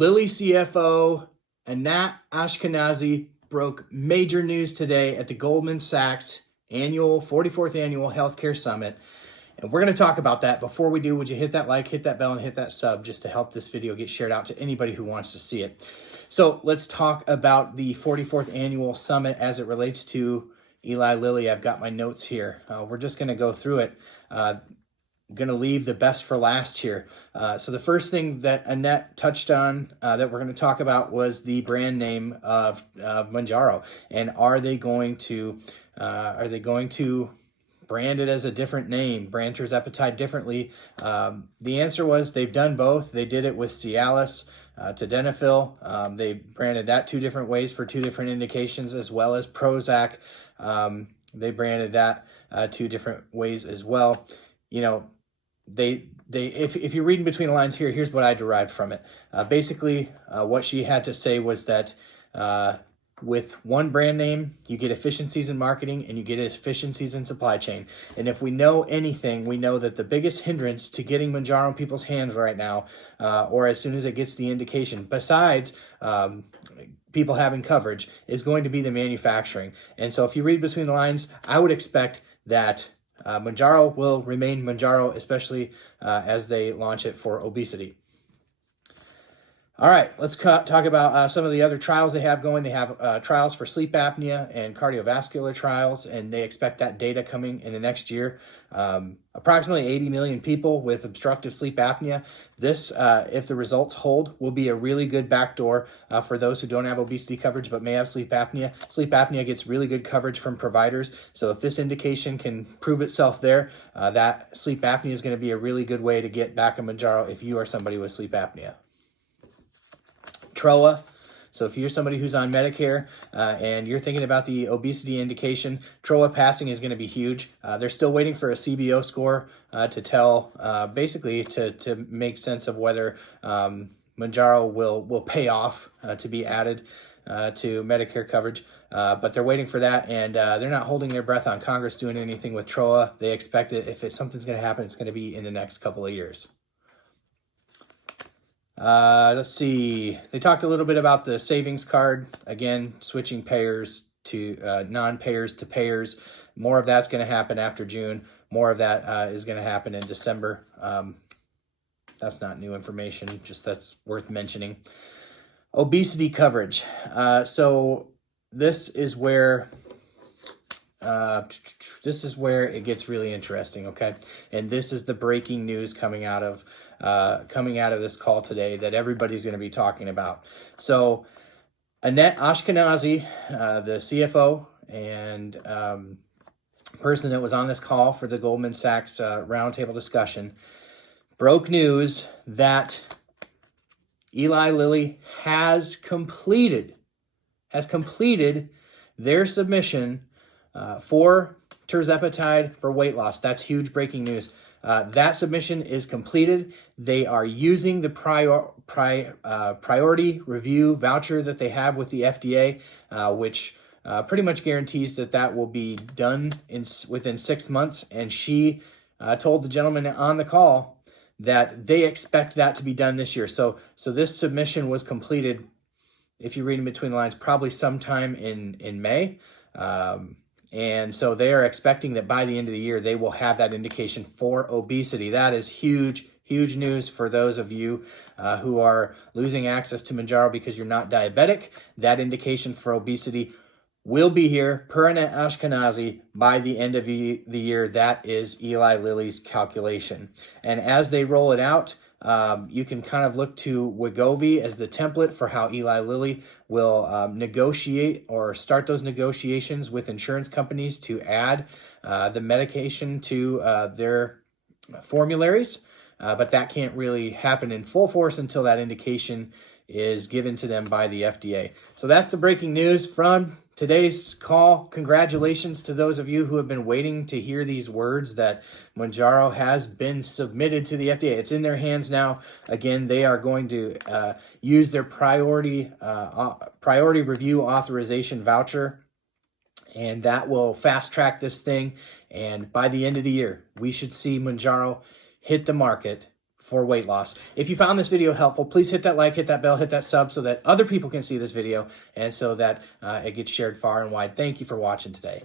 Lilly CFO Anat Ashkanazi broke major news today at the Goldman Sachs 44th Annual Healthcare Summit. And we're going to talk about that. Before we do, would you hit that like, hit that bell, and hit that sub just to help this video get shared out to anybody who wants to see it. So let's talk about the 44th Annual Summit as it relates to Eli Lilly. I've got my notes here. We're just going to go through it. Going to leave the best for last here. So the first thing that Annette touched on that we're going to talk about was the brand name of Mounjaro, and are they going to brand it as a different name, brand tirzepatide differently? The answer was they've done both. They did it with Cialis, Tadalafil. They branded that two different ways for two different indications, as well as Prozac. They branded that two different ways as well. You know, if you're reading between the lines here, here's what I derived from it. Basically, what she had to say was that with one brand name, you get efficiencies in marketing and you get efficiencies in supply chain. And if we know anything, we know that the biggest hindrance to getting Mounjaro in people's hands right now, or as soon as it gets the indication, besides people having coverage, is going to be the manufacturing. And so if you read between the lines, I would expect that Mounjaro will remain Mounjaro, especially as they launch it for obesity. All right, let's talk about some of the other trials they have going. They have trials for sleep apnea and cardiovascular trials, and they expect that data coming in the next year. Approximately 80 million people with obstructive sleep apnea. This, if the results hold, will be a really good backdoor for those who don't have obesity coverage but may have sleep apnea. Sleep apnea gets really good coverage from providers, so if this indication can prove itself there, that sleep apnea is going to be a really good way to get back a Mounjaro if you are somebody with sleep apnea. TROA. So if you're somebody who's on Medicare and you're thinking about the obesity indication, TROA passing is going to be huge. They're still waiting for a CBO score to tell, basically to make sense of whether Mounjaro will pay off to be added to Medicare coverage. But they're waiting for that, and they're not holding their breath on Congress doing anything with TROA. They expect it, if something's going to happen, it's going to be in the next couple of years. Let's see. They talked a little bit about the savings card. Again, switching payers to non-payers to payers. More of that's going to happen after June. More of that is going to happen in December. That's not new information, just that's worth mentioning. Obesity coverage. So this is where it gets really interesting, okay? And this is the breaking news coming out of this call today that everybody's going to be talking about. So Anat Ashkanazi, the CFO and person that was on this call for the Goldman Sachs roundtable discussion, broke news that Eli Lilly has completed their submission for tirzepatide for weight loss. That's huge breaking news. That submission is completed. They are using the priority review voucher that they have with the FDA, which pretty much guarantees that will be done within 6 months. And she told the gentleman on the call that they expect that to be done this year. So this submission was completed, if you're reading between the lines, probably sometime in May. And so they are expecting that by the end of the year, they will have that indication for obesity. That is huge, huge news for those of you who are losing access to Mounjaro because you're not diabetic. That indication for obesity will be here, per Anat Ashkanazi, by the end of the year. That is Eli Lilly's calculation. And as they roll it out, you can kind of look to Wegovy as the template for how Eli Lilly will negotiate or start those negotiations with insurance companies to add the medication to their formularies. But that can't really happen in full force until that indication is given to them by the FDA. So that's the breaking news from today's call. Congratulations to those of you who have been waiting to hear these words that Mounjaro has been submitted to the FDA. It's in their hands now. Again, they are going to use their priority review authorization voucher, and that will fast track this thing. And by the end of the year, we should see Mounjaro hit the market for weight loss. If you found this video helpful, please hit that like, hit that bell, hit that sub so that other people can see this video and so that it gets shared far and wide. Thank you for watching today.